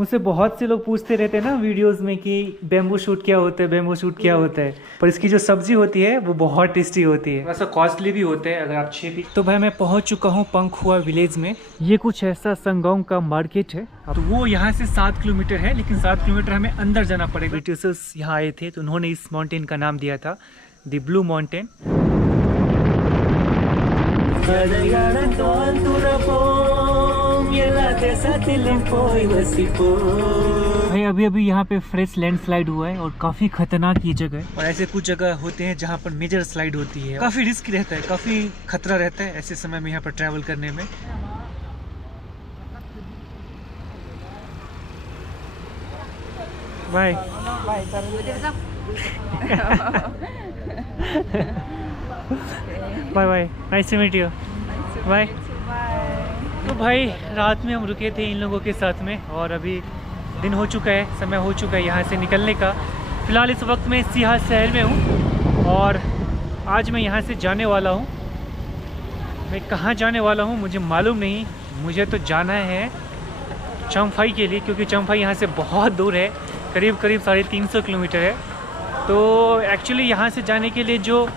मुझसे बहुत से लोग पूछते रहते हैं ना वीडियोस में कि बेम्बू शूट क्या होता है, बेम्बू शूट क्या होता है। पर इसकी जो सब्जी होती है वो बहुत टेस्टी होती है, वैसा कॉस्टली भी होता है अगर आप 6 पीस। तो भाई मैं पहुंच चुका हूं पंखुआ विलेज में। ये कुछ ऐसा संगोंग का मार्केट है। तो वो यहाँ से 7 किलोमीटर है, लेकिन 7 किलोमीटर हमें अंदर जाना पड़ेगा। ब्रिटिशर्स यहाँ आए थे तो उन्होंने इस माउंटेन का नाम दिया था द ब्लू माउंटेन। भाई अभी अभी यहाँ पे फ्रेश लैंडस्लाइड हुआ है और काफी खतरनाक ये जगह है। और ऐसे कुछ जगह होते हैं जहाँ पर मेजर स्लाइड होती है, काफी रिस्क रहता है, काफी खतरा रहता है ऐसे समय में यहाँ पर ट्रैवल करने में। Bye bye bye, nice to meet you, bye. तो भाई रात में हम रुके थे इन लोगों के साथ में और अभी दिन हो चुका है, समय हो चुका है यहाँ से निकलने का। फ़िलहाल इस वक्त मैं सिहा शहर में हूँ और आज मैं यहाँ से जाने वाला हूँ। मैं कहाँ जाने वाला हूँ मुझे मालूम नहीं। मुझे तो जाना है चम्फाई के लिए, क्योंकि चम्फाई यहाँ से बहुत दूर है, करीब 350 किलोमीटर है। तो एक्चुअली यहाँ से जाने के लिए जो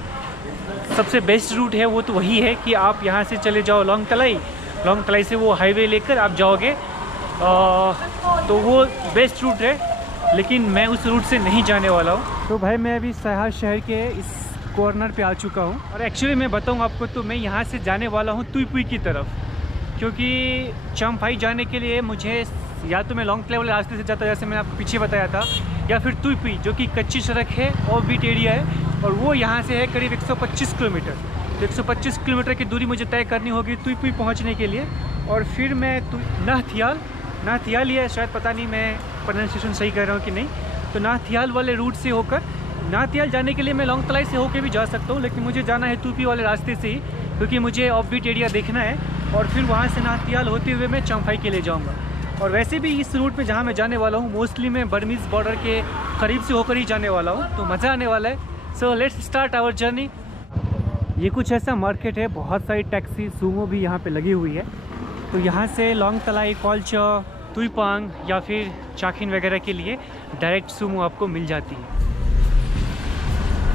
सबसे बेस्ट रूट है वो तो वही है कि आप यहाँ से चले जाओ लॉन्ग तलाई से वो हाईवे लेकर आप जाओगे, तो वो बेस्ट रूट है। लेकिन मैं उस रूट से नहीं जाने वाला हूँ। तो भाई मैं अभी सिहा शहर के इस कॉर्नर पे आ चुका हूँ और एक्चुअली मैं बताऊँ आपको तो मैं यहाँ से जाने वाला हूँ तुईपुई की तरफ, क्योंकि चम्फाई जाने के लिए मुझे या तो मैं लॉन्ग तलाई वाले रास्ते से जाता जैसे मैंने आपको पीछे बताया था, या फिर तुईपुई जो कि कच्ची सड़क है, ऑफ बीट एरिया है और वो यहाँ से है करीब 125 किलोमीटर। तो 125 किलोमीटर की दूरी मुझे तय करनी होगी तुईपुई पहुँचने के लिए। और फिर मैं नाथियाल ही है शायद, पता नहीं मैं प्रोनाउंसिएशन सही कर रहा हूँ कि नहीं। तो नाथियाल वाले रूट से होकर, नाथियाल जाने के लिए मैं लॉन्ग तलाई से होकर भी जा सकता हूँ, लेकिन मुझे जाना है तुईपुई वाले रास्ते से ही, क्योंकि मुझे ऑफ बीट एरिया देखना है और फिर वहाँ से नाथियाल होते हुए मैं चम्फाई के लिए जाऊँगा। और वैसे भी इस रूट में जहाँ मैं जाने वाला हूँ मोस्टली मैं बर्मीज़ बॉर्डर के करीब से होकर ही जाने वाला हूँ, तो मज़ा आने वाला है। So let's start our journey. ये कुछ ऐसा मार्केट है, बहुत सारी टैक्सी सूमो भी यहाँ पे लगी हुई है। तो यहाँ से लॉन्ग तलाई, कोलचो, तुईपांग या फिर चाखिन वगैरह के लिए डायरेक्ट सूमो आपको मिल जाती है।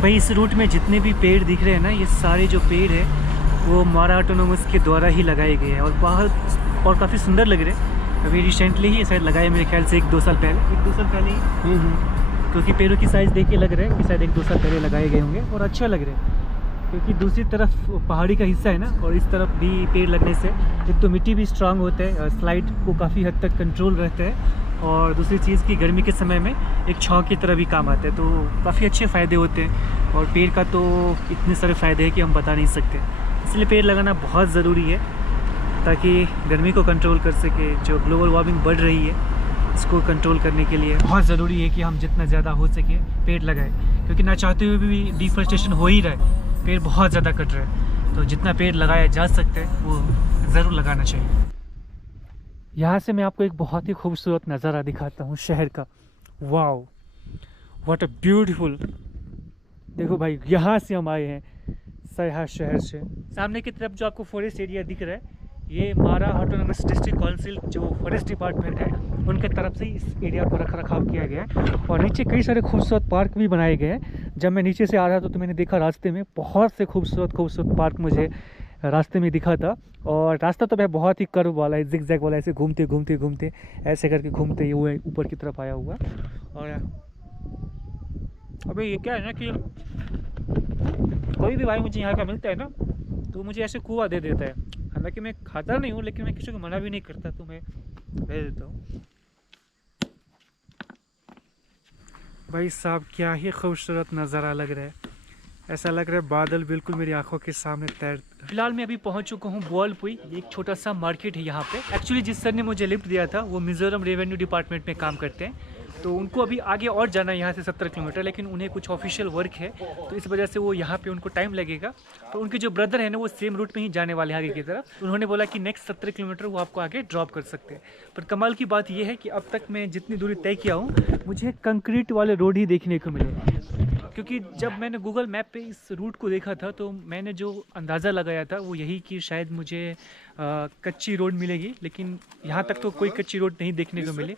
भाई इस रूट में जितने भी पेड़ दिख रहे हैं ना, ये सारे जो पेड़ है वो मारा ऑटोनोमस के द्वारा ही लगाए गए हैं और बहुत और काफ़ी सुंदर लग रहे हैं। अभी रिसेंटली ही शायद लगाए, मेरे ख्याल से 1-2 साल पहले ही। क्योंकि पेड़ों की साइज़ देख के लग रहा है कि शायद 1-2 साल पहले लगाए गए होंगे और अच्छा लग रहा है, क्योंकि दूसरी तरफ पहाड़ी का हिस्सा है ना और इस तरफ भी पेड़ लगने से एक तो मिट्टी भी स्ट्रांग होता है, स्लाइड को काफ़ी हद तक कंट्रोल रहता है, और दूसरी चीज़ की गर्मी के समय में एक छांव की तरह भी काम आता है। तो काफ़ी अच्छे फ़ायदे होते हैं और पेड़ का तो इतने सारे फ़ायदे हैं कि हम बता नहीं सकते। इसलिए पेड़ लगाना बहुत ज़रूरी है ताकि गर्मी को कंट्रोल कर सके। जो ग्लोबल वार्मिंग बढ़ रही है इसको कंट्रोल करने के लिए बहुत ज़रूरी है कि हम जितना ज़्यादा हो सके पेड़ लगाएं, क्योंकि ना चाहते हुए भी डिफॉरेस्टेशन हो ही रहा है, पेड़ बहुत ज़्यादा कट रहा है। तो जितना पेड़ लगाया जा सकता है वो ज़रूर लगाना चाहिए। यहाँ से मैं आपको एक बहुत ही खूबसूरत नज़ारा दिखाता हूँ शहर का। Wow, what a beautiful. देखो भाई, यहाँ से हम आए हैं सिहा शहर से। सामने की तरफ जो आपको फॉरेस्ट एरिया दिख रहा है, ये मारा ऑटोनोमस डिस्ट्रिक्ट काउंसिल जो फॉरेस्ट डिपार्टमेंट है उनके तरफ से इस एरिया को रख रखाव किया गया है। और नीचे कई सारे खूबसूरत पार्क भी बनाए गए हैं। जब मैं नीचे से आ रहा था तो मैंने देखा रास्ते में बहुत से खूबसूरत पार्क मुझे रास्ते में दिखा था। और रास्ता तो भाई बहुत ही कर्व वाला है, जिग-जैग वाला, ऐसे घूमते ऐसे करके घूमते हुए ऊपर की तरफ आया हुआ। और अबे ये क्या है ना कि कोई भी भाई मुझे यहाँ का मिलता है ना तो मुझे ऐसे कुआ दे देता है। हालांकि मैं खाता नहीं हूँ, लेकिन मैं किसी को मना भी नहीं करता, तो मैं दे देता हूँ। भाई साहब क्या ही खूबसूरत नज़ारा लग रहा है, ऐसा लग रहा है बादल बिल्कुल मेरी आंखों के सामने तैर। फिलहाल मैं अभी पहुंच चुका हूं बोलपुई। ये एक छोटा सा मार्केट है यहाँ पे। एक्चुअली जिस सर ने मुझे लिफ्ट दिया था वो मिजोरम रेवेन्यू डिपार्टमेंट में काम करते हैं, तो उनको अभी आगे और जाना है यहाँ से 70 किलोमीटर, लेकिन उन्हें कुछ ऑफिशियल वर्क है तो इस वजह से वो यहाँ पे उनको टाइम लगेगा। तो उनके जो ब्रदर है ना वो सेम रूट में ही जाने वाले हैं आगे की तरफ। उन्होंने बोला कि नेक्स्ट 70 किलोमीटर वो आपको आगे ड्रॉप कर सकते हैं। पर कमाल की बात ये है कि अब तक मैं जितनी दूरी तय किया हूँ मुझे कंक्रीट वाले रोड ही देखने को मिले, क्योंकि जब मैंने गूगल मैप पे इस रूट को देखा था तो मैंने जो अंदाज़ा लगाया था वो यही कि शायद मुझे कच्ची रोड मिलेगी, लेकिन यहाँ तक तो कोई कच्ची रोड नहीं देखने को मिली।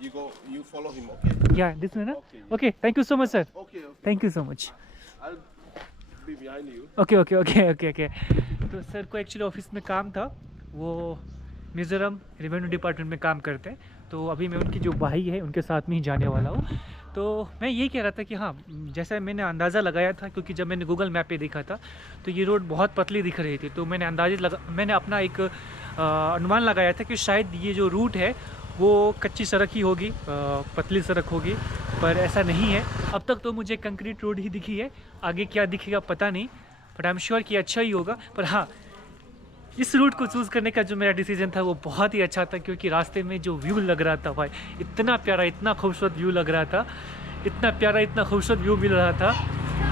You follow him, okay? Yeah, this way, na? Okay. Okay, thank you so much, sir. Okay. Thank you so much. I'll be behind you. Okay. तो सर को एक्चुअली ऑफिस में काम था, वो मिज़ोरम रेवेन्यू डिपार्टमेंट में काम करते हैं, तो अभी मैं उनकी जो भाई है उनके साथ में ही जाने वाला हूँ। तो मैं यही कह रहा था कि हाँ, जैसा मैंने अंदाज़ा लगाया था, क्योंकि जब मैंने गूगल मैप पे देखा था तो ये रोड बहुत पतली दिख रही थी, तो मैंने अपना एक अनुमान लगाया था कि शायद ये जो रूट है वो कच्ची सड़क ही होगी, पतली सड़क होगी, पर ऐसा नहीं है। अब तक तो मुझे कंक्रीट रोड ही दिखी है, आगे क्या दिखेगा पता नहीं, बट आई एम श्योर कि अच्छा ही होगा। पर हाँ, इस रूट को चूज़ करने का जो मेरा डिसीजन था वो बहुत ही अच्छा था, क्योंकि रास्ते में जो व्यू लग रहा था भाई, इतना प्यारा, इतना खूबसूरत व्यू लग रहा था, इतना प्यारा, इतना खूबसूरत व्यू मिल रहा था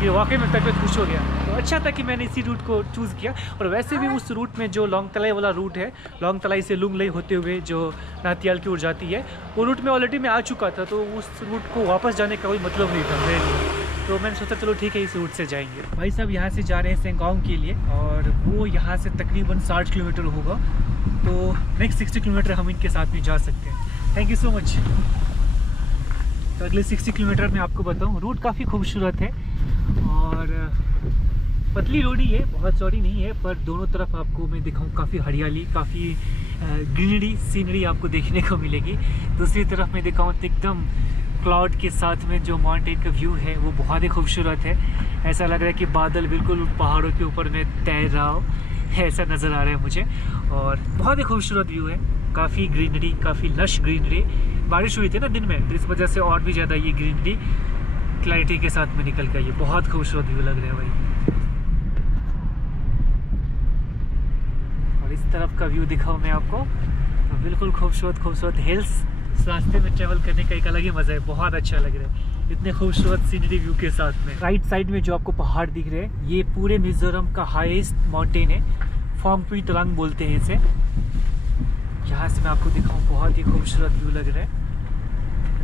कि वाकई में तबीयत खुश हो गया। तो अच्छा था कि मैंने इसी रूट को चूज़ किया। और वैसे भी उस रूट में जो लॉन्ग तलाई वाला रूट है, लॉन्ग तलाई से लुंगलई होते हुए जो नातियाल की ओर जाती है, वो रूट में ऑलरेडी मैं आ चुका था, तो उस रूट को वापस जाने का कोई मतलब नहीं था मेरे लिए। तो मैंने सोचा चलो ठीक है, इस रूट से जाएंगे। भाई साहब यहाँ से जा रहे हैं सेंगांग के लिए, और वो यहाँ से तकरीबन 60 किलोमीटर होगा, तो नेक्स्ट 60 किलोमीटर हम इनके साथ में जा सकते हैं। Thank you so much. तो अगले 60 किलोमीटर में आपको बताऊँ, रूट काफ़ी खूबसूरत है और पतली रोड ही है, बहुत चौड़ी नहीं है, पर दोनों तरफ आपको मैं दिखाऊँ काफ़ी हरियाली, काफ़ी ग्रीनरी सीनरी आपको देखने को मिलेगी। दूसरी तरफ मैं दिखाऊँ तो एकदम क्लाउड के साथ में जो माउंटेन का व्यू है वो बहुत ही खूबसूरत है। ऐसा लग रहा है कि बादल बिल्कुल पहाड़ों के ऊपर में तैर रहा हो, ऐसा नज़र आ रहा है मुझे, और बहुत ही खूबसूरत व्यू है, काफ़ी ग्रीनरी, काफ़ी लश ग्रीनरी। बारिश हुई थी ना दिन में, तो इस वजह से और भी ज़्यादा ये ग्रीनरी क्लैरिटी के साथ में निकल गया। ये बहुत खूबसूरत व्यू लग रहा है भाई। और इस तरफ का व्यू दिखाऊँ मैं आपको, तो बिल्कुल खूबसूरत हिल्स। इस रास्ते में ट्रैवल करने का एक अलग ही मज़ा है, बहुत अच्छा लग रहा है इतने खूबसूरत सीनरी व्यू के साथ में। राइट साइड में जो आपको पहाड़ दिख रहे हैं, ये पूरे मिज़ोरम का हाईएस्ट माउंटेन है, फोंगपुई तलांग बोलते हैं इसे। यहाँ से मैं आपको दिखाऊँ, बहुत ही खूबसूरत व्यू लग रहा है।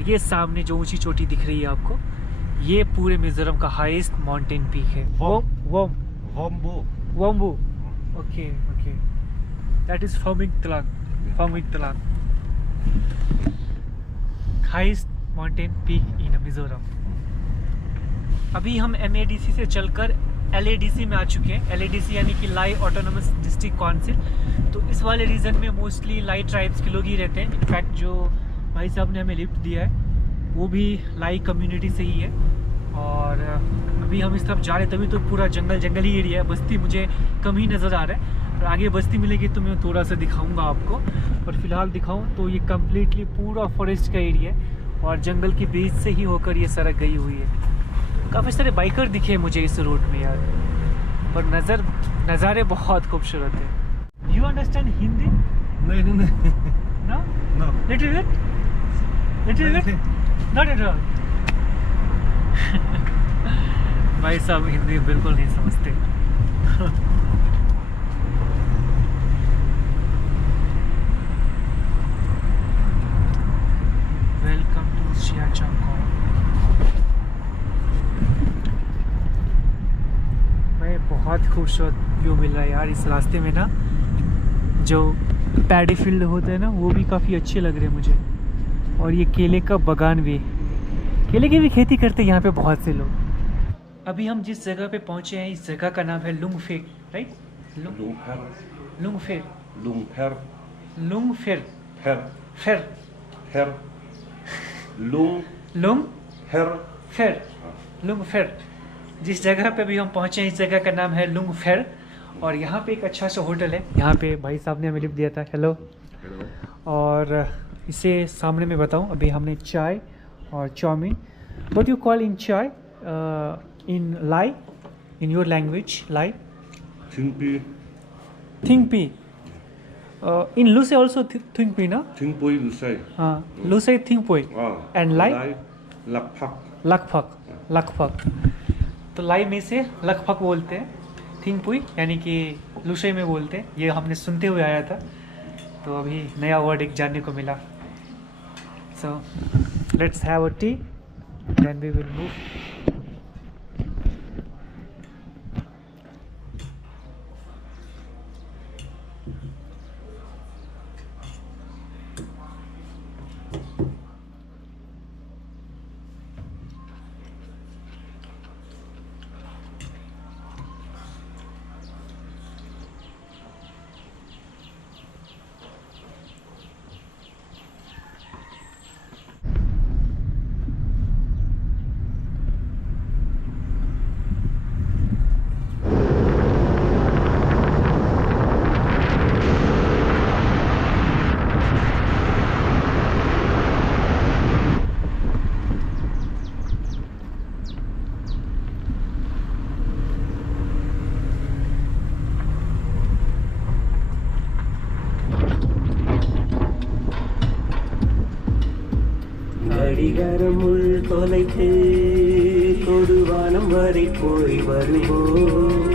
ये सामने जो ऊंची चोटी दिख रही है आपको, ये पूरे मिज़ोरम का हाईएस्ट माउंटेन पीक है। वोम्बू। Okay, that is Phawngpui Tlang, highest mountain peak in Mizoram. अभी हम MADC से चलकर LADC में आ चुके हैं। LADC यानी कि लाई ऑटोनोमस डिस्ट्रिक्ट काउंसिल। तो इस वाले रीजन में मोस्टली लाई ट्राइब्स के लोग ही रहते हैं। इनफैक्ट जो भाई साहब ने हमें लिफ्ट दिया है वो भी लाई कम्युनिटी से ही है। और अभी हम इस तरफ जा रहे हैं, तभी तो पूरा जंगल ही एरिया है, बस्ती मुझे कम ही नज़र आ रहा है। और आगे बस्ती मिलेगी तो मैं थोड़ा सा दिखाऊंगा आपको, और फिलहाल दिखाऊं तो ये कम्प्लीटली पूरा फॉरेस्ट का एरिया है, और जंगल के बीच से ही होकर ये सड़क गई हुई है। काफ़ी सारे बाइकर दिखे मुझे इस रूट में यार, पर नज़ारे बहुत खूबसूरत है। You understand Hindi? No? Little bit? Not at all. भाई साहब हिंदी बिल्कुल नहीं समझते। वेलकम टू शियाचंगकों। भाई बहुत खूबसूरत व्यू मिल रहा है यार इस रास्ते में ना। जो पैडी फील्ड होते हैं ना, वो भी काफ़ी अच्छे लग रहे हैं मुझे, और ये केले का बागान भी, केले की भी खेती करते हैं यहाँ पे बहुत से लोग। अभी हम जिस जगह पे पहुँचे हैं, इस जगह का नाम है लुंगफेर, राइट? लुंगफेर। जिस जगह पे भी हम पहुँचे हैं, इस जगह का नाम है लुंगफेर। और यहाँ पे एक अच्छा सा होटल है, यहाँ पे भाई साहब ने हमें लिफ्ट दिया था। हेलो। और इसे सामने में बताऊँ, अभी हमने चाय और chow mein, what you call in chai in Lai, in your language Lai? थिंगपी। इन लुसे ऑल्सो थिंगपी ना? थिंगपोई लुसाई। हाँ, लुसाई थिंगपोई। And lie? लखपक। तो लाई में से लखपक बोलते हैं, थिंगपुई यानी कि लुसाई में बोलते हैं। ये हमने सुनते हुए आया था, तो अभी नया वर्ड एक जानने को मिला। So let's have a tea, then we will move. கடிகாரமுள் தொலைத்து கொடுவானம் வரை போய் வருவோம்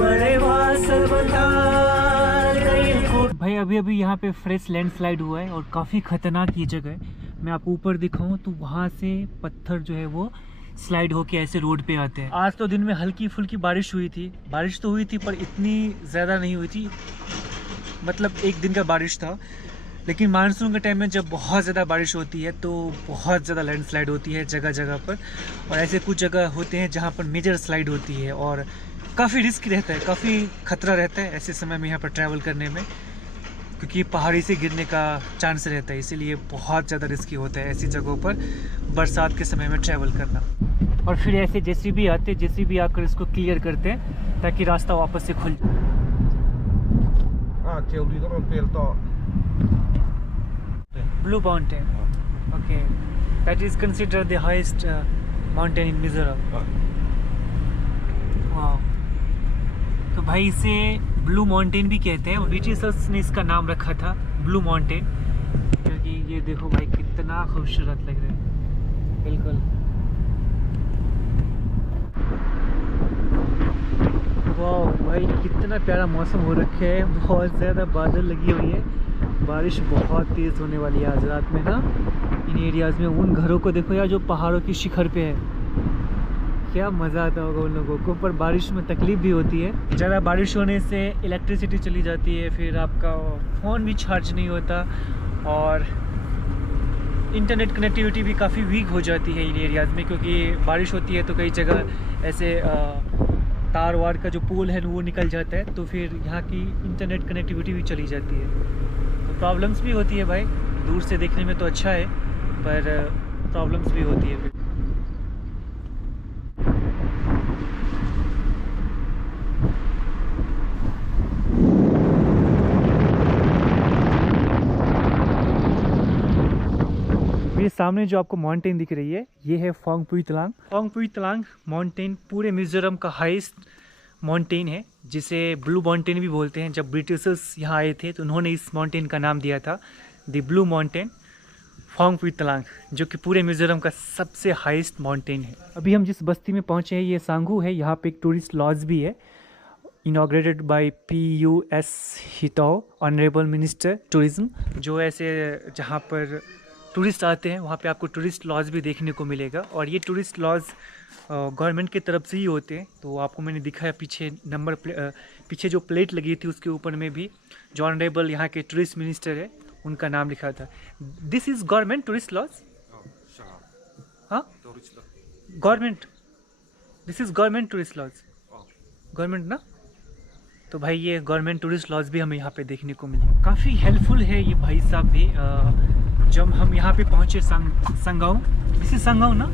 மழை வாசல் வந்தால் கையில் भाई अभी अभी यहाँ पे फ्रेश लैंडस्लाइड हुआ है और काफ़ी ख़तरनाक ये जगह है। मैं आपको ऊपर दिखाऊं तो वहाँ से पत्थर जो है वो स्लाइड होके ऐसे रोड पे आते हैं। आज तो दिन में हल्की फुल्की बारिश हुई थी, बारिश तो हुई थी पर इतनी ज़्यादा नहीं हुई थी, मतलब एक दिन का बारिश था। लेकिन मानसून के टाइम में जब बहुत ज़्यादा बारिश होती है तो बहुत ज़्यादा लैंडस्लाइड होती है जगह जगह पर, और ऐसे कुछ जगह होते हैं जहाँ पर मेजर स्लाइड होती है और काफ़ी रिस्क रहता है, काफ़ी खतरा रहता है ऐसे समय में यहाँ पर ट्रैवल करने में, क्योंकि पहाड़ी से गिरने का चांस रहता है, इसीलिए बहुत ज़्यादा रिस्की होता है ऐसी जगहों पर बरसात के समय में ट्रैवल करना। और फिर ऐसे जेसीबी आते, जेसीबी आकर इसको क्लियर करते हैं ताकि रास्ता वापस से खुल जाए। Blue mountain, okay, that is considered the highest mountain in Mizoram. वाह, तो भाई इसे ब्लू माउंटेन भी कहते हैं और ब्रिटिशर्स ने इसका नाम रखा था ब्लू माउंटेन, क्योंकि ये देखो भाई कितना खूबसूरत लग रहा है। बिल्कुल, वाह भाई कितना प्यारा मौसम हो रखा है, बहुत ज़्यादा बादल लगी हुई है, बारिश बहुत तेज़ होने वाली है आज रात में ना इन एरियाज़ में। उन घरों को देखो यार जो पहाड़ों की शिखर पे है, क्या मज़ा आता होगा उन लोगों को, पर बारिश में तकलीफ़ भी होती है। ज़्यादा बारिश होने से इलेक्ट्रिसिटी चली जाती है, फिर आपका फ़ोन भी चार्ज नहीं होता और इंटरनेट कनेक्टिविटी भी काफ़ी वीक हो जाती है इन एरियाज़ में, क्योंकि बारिश होती है तो कई जगह ऐसे तार वार का जो पोल है वो निकल जाता है, तो फिर यहाँ की इंटरनेट कनेक्टिविटी भी चली जाती है, तो प्रॉब्लम्स भी होती है भाई। दूर से देखने में तो अच्छा है पर प्रॉब्लम्स भी होती है फिर। मेरे सामने जो आपको माउंटेन दिख रही है ये है फोंगपुई तलांग। फोंगपुई तलांग माउंटेन पूरे मिजोरम का हाईएस्ट माउंटेन है, जिसे ब्लू माउंटेन भी बोलते हैं। जब ब्रिटिशर्स यहाँ आए थे तो उन्होंने इस माउंटेन का नाम दिया था द ब्लू माउंटेन फोंगपुई तलांग, जो कि पूरे मिजोरम का सबसे हाईएस्ट माउंटेन है। अभी हम जिस बस्ती में पहुँचे हैं ये सांगू है, यहाँ पे एक टूरिस्ट लॉज भी है, inaugurated by PUS Hitao, honourable minister tourism. जो ऐसे जहाँ पर टूरिस्ट आते हैं वहाँ पे आपको टूरिस्ट लॉज भी देखने को मिलेगा, और ये टूरिस्ट लॉज गवर्नमेंट की तरफ से ही होते हैं। तो आपको मैंने दिखाया पीछे नंबर पीछे जो प्लेट लगी थी उसके ऊपर में भी जो ऑनरेबल यहाँ के टूरिस्ट मिनिस्टर है उनका नाम लिखा था। This is government tourist lodge, हाँ government, this is government tourist lodge, government ना। तो भाई ये गवर्नमेंट टूरिस्ट लॉज भी हमें यहाँ पे देखने को मिले, काफ़ी हेल्पफुल है ये भाई साहब भी। जब हम यहाँ पे पहुँचे संगाऊ, दिस इज संगाऊ ना,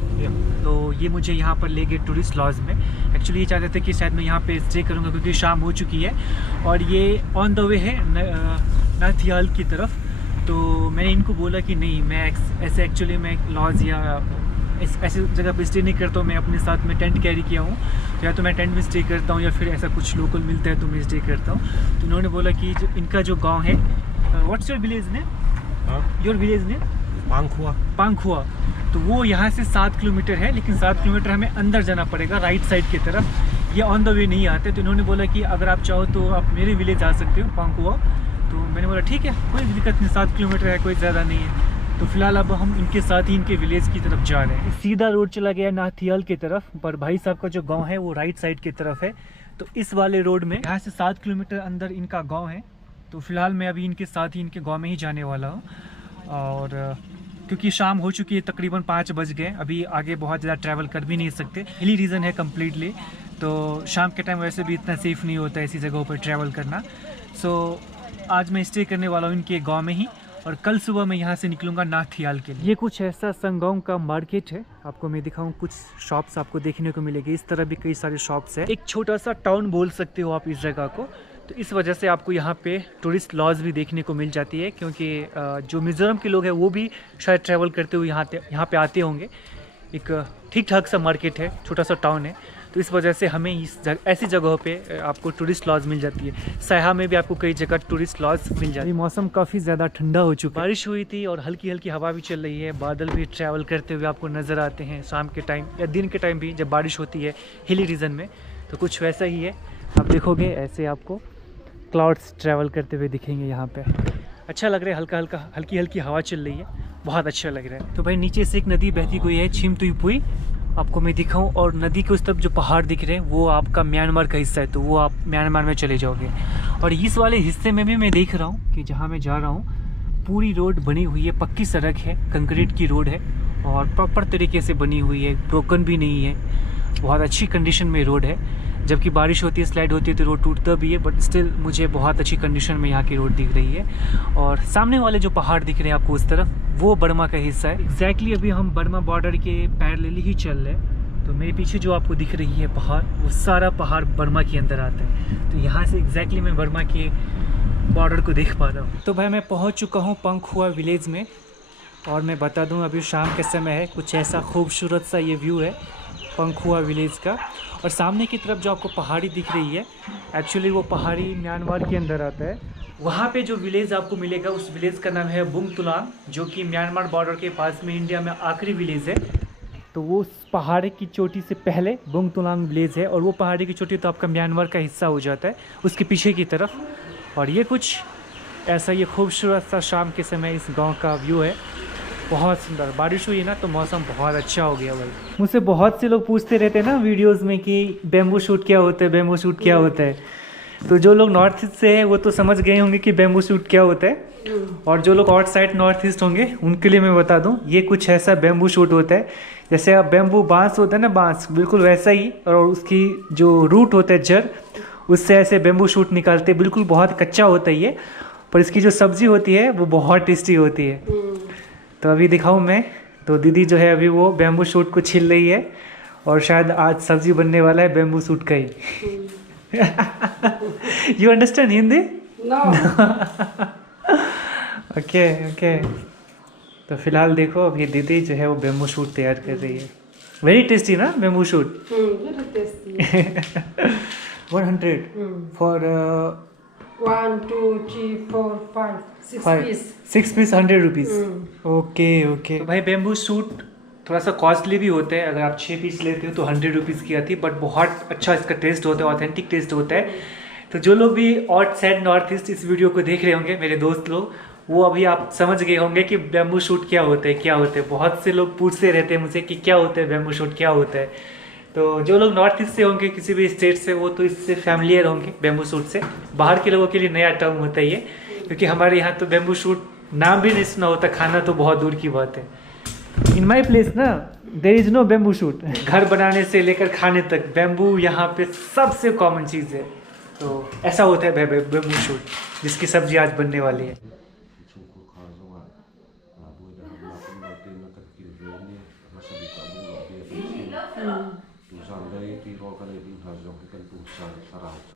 तो ये मुझे यहाँ पर ले गए टूरिस्ट लॉज में। एक्चुअली ये चाहते थे कि शायद मैं यहाँ पे स्टे करूँगा क्योंकि शाम हो चुकी है और ये ऑन द वे है नाथियाल की तरफ। तो मैंने इनको बोला कि नहीं, मैं ऐसे एक्चुअली मैं लॉज या ऐसे जगह पे स्टे नहीं करता हूँ, मैं अपने साथ में टेंट कैरी किया हूँ, या तो मैं टेंट में स्टे करता हूँ या फिर ऐसा कुछ लोकल मिलता है तो मैं स्टे करता हूँ। तो उन्होंने बोला कि जो इनका जो गाँव है, व्हाट्स योर विलेज ने, योर विलेज ने पांगखुआ, तो वो यहाँ से 7 किलोमीटर है, लेकिन 7 किलोमीटर हमें अंदर जाना पड़ेगा राइट साइड की तरफ, ये ऑन द वे नहीं आते। तो इन्होंने बोला कि अगर आप चाहो तो आप मेरे विलेज आ सकते हो पांगखुआ। तो मैंने बोला ठीक है, कोई दिक्कत नहीं, 7 किलोमीटर है, कोई ज़्यादा नहीं है। तो फिलहाल अब हम इनके साथ ही इनके विलेज की तरफ जा रहे हैं। सीधा रोड चला गया नाथियाल की तरफ, पर भाई साहब का जो गाँव है वो राइट साइड की तरफ है। तो इस वाले रोड में यहाँ से 7 किलोमीटर अंदर इनका गाँव है। तो फिलहाल मैं अभी इनके साथ ही इनके गाँव में ही जाने वाला हूँ, और क्योंकि शाम हो चुकी है, तकरीबन 5 बज गए, अभी आगे बहुत ज़्यादा ट्रैवल कर भी नहीं सकते, हिली रीज़न है कम्प्लीटली। तो शाम के टाइम वैसे भी इतना सेफ़ नहीं होता ऐसी जगहों पर ट्रैवल करना। सो आज मैं स्टे करने वाला हूँ इनके गांव में ही, और कल सुबह मैं यहाँ से निकलूँगा नाथियाल के लिए। ये कुछ ऐसा संगाऊ का मार्केट है, आपको मैं दिखाऊँ, कुछ शॉप्स आपको देखने को मिलेगी। इस तरह भी कई सारे शॉप्स हैं, एक छोटा सा टाउन बोल सकते हो आप इस जगह को। तो इस वजह से आपको यहाँ पे टूरिस्ट लॉज भी देखने को मिल जाती है, क्योंकि जो मिज़ोरम के लोग हैं वो भी शायद ट्रैवल करते हुए यहाँ पे आते होंगे। एक ठीक ठाक सा मार्केट है, छोटा सा टाउन है, तो इस वजह से हमें ऐसी जगहों पे आपको टूरिस्ट लॉज मिल जाती है। सयाहा में भी आपको कई जगह टूरिस्ट लॉज मिल जाती है। मौसम काफ़ी ज़्यादा ठंडा हो चुका है, बारिश हुई थी और हल्की हल्की हवा भी चल रही है। बादल भी ट्रैवल करते हुए आपको नज़र आते हैं शाम के टाइम या दिन के टाइम भी, जब बारिश होती है हिली रीजन में। तो कुछ वैसा ही है, आप देखोगे ऐसे आपको क्लाउड्स ट्रैवल करते हुए दिखेंगे यहाँ पे। अच्छा लग रहा है, हल्की हल्की हवा चल रही है, बहुत अच्छा लग रहा है। तो भाई नीचे से एक नदी बहती हुई है, छिमतुईपुई, आपको मैं दिखाऊं। और नदी के उस तरफ जो पहाड़ दिख रहे हैं वो आपका म्यांमार का हिस्सा है, तो वो आप म्यांमार में चले जाओगे। और इस वाले हिस्से में भी मैं देख रहा हूँ कि जहाँ मैं जा रहा हूँ पूरी रोड बनी हुई है, पक्की सड़क है, कंक्रीट की रोड है और प्रॉपर तरीके से बनी हुई है, ब्रोकन भी नहीं है, बहुत अच्छी कंडीशन में रोड है। जबकि बारिश होती है, स्लाइड होती है तो रोड टूटता भी है, बट स्टिल मुझे बहुत अच्छी कंडीशन में यहाँ की रोड दिख रही है। और सामने वाले जो पहाड़ दिख रहे हैं आपको उस तरफ, वो बर्मा का हिस्सा है। एग्जैक्टली अभी हम बर्मा बॉर्डर के पैरेलल ही चल रहे हैं। तो मेरे पीछे जो आपको दिख रही है पहाड़, वो सारा पहाड़ बर्मा के अंदर आता है। तो यहाँ से एग्जैक्टली मैं बर्मा के बॉर्डर को देख पा रहा हूँ। तो भाई मैं पहुँच चुका हूँ पंखुआ विलेज में, और मैं बता दूँ अभी शाम के समय है, कुछ ऐसा खूबसूरत सा ये व्यू है पंखुआ विलेज का। और सामने की तरफ जो आपको पहाड़ी दिख रही है, एक्चुअली वो पहाड़ी म्यांमार के अंदर आता है। वहाँ पे जो विलेज आपको मिलेगा, उस विलेज का नाम है बुंग तुलांग, जो कि म्यांमार बॉर्डर के पास में इंडिया में आखिरी विलेज है। तो वो पहाड़ी की चोटी से पहले बुंग तुलांग विलेज है, और वो पहाड़ी की चोटी तो आपका म्यांमार का हिस्सा हो जाता है उसके पीछे की तरफ। और ये कुछ ऐसा ये खूबसूरत सा शाम के समय इस गाँव का व्यू है, बहुत सुंदर। बारिश हुई है ना तो मौसम बहुत अच्छा हो गया भाई। मुझसे बहुत से लोग पूछते रहते हैं ना वीडियोस में कि बैम्बू शूट क्या होता है, बैम्बू शूट क्या होता है। तो जो लोग नॉर्थ ईस्ट से हैं वो तो समझ गए होंगे कि बैम्बू शूट क्या होता है, और जो लोग आउटसाइड नॉर्थ ईस्ट होंगे उनके लिए मैं बता दूं, ये कुछ ऐसा बैम्बू शूट होता है जैसे आप बैम्बू बांस होता है ना, बांस बिल्कुल वैसा ही, और उसकी जो रूट होता है जड़, उससे ऐसे बैम्बू शूट निकालते हैं। बिल्कुल बहुत कच्चा होता है ये, पर इसकी जो सब्जी होती है वो बहुत टेस्टी होती है। तो अभी दिखाऊं मैं, तो दीदी जो है अभी वो बैम्बू शूट को छील रही है, और शायद आज सब्जी बनने वाला है बैम्बू शूट का ही। You understand Hindi? No. Okay okay. तो फिलहाल देखो अभी दीदी जो है वो बैम्बू शूट तैयार कर रही है। वेरी टेस्टी ना bamboo shoot? Very tasty. 100 for 1, 2, 3, 4, 5, 6 piece. 6 piece 100 rupees. Okay okay. तो भाई बैम्बू सूट थोड़ा सा कॉस्टली भी होता है, अगर आप 6 पीस लेते हो तो 100 रुपीज़ की आती है, बट बहुत अच्छा इसका टेस्ट होता है, ऑथेंटिक टेस्ट होता है। तो जो लोग भी आउटसाइड नॉर्थ ईस्ट इस वीडियो को देख रहे होंगे, मेरे दोस्त लोग, वो अभी आप समझ गए होंगे कि बैम्बू शूट क्या होता है, क्या होता है। बहुत से लोग पूछते रहते हैं मुझसे कि क्या होता है बैम्बू शूट, क्या होता है। तो जो लोग नॉर्थ ईस्ट से होंगे, किसी भी स्टेट से, वो तो इससे फैमिलियर होंगे बैम्बू शूट से। बाहर के लोगों के लिए नया टर्म होता है ये, क्योंकि हमारे यहाँ तो बैम्बू शूट नाम भी नहीं सुना होता, खाना तो बहुत दूर की बात है। इन माई प्लेस ना there is no bamboo shoot. घर बनाने से लेकर खाने तक बैम्बू यहाँ पे सबसे कॉमन चीज़ है। तो ऐसा होता है बैम्बू शूट, जिसकी सब्जी आज बनने वाली है।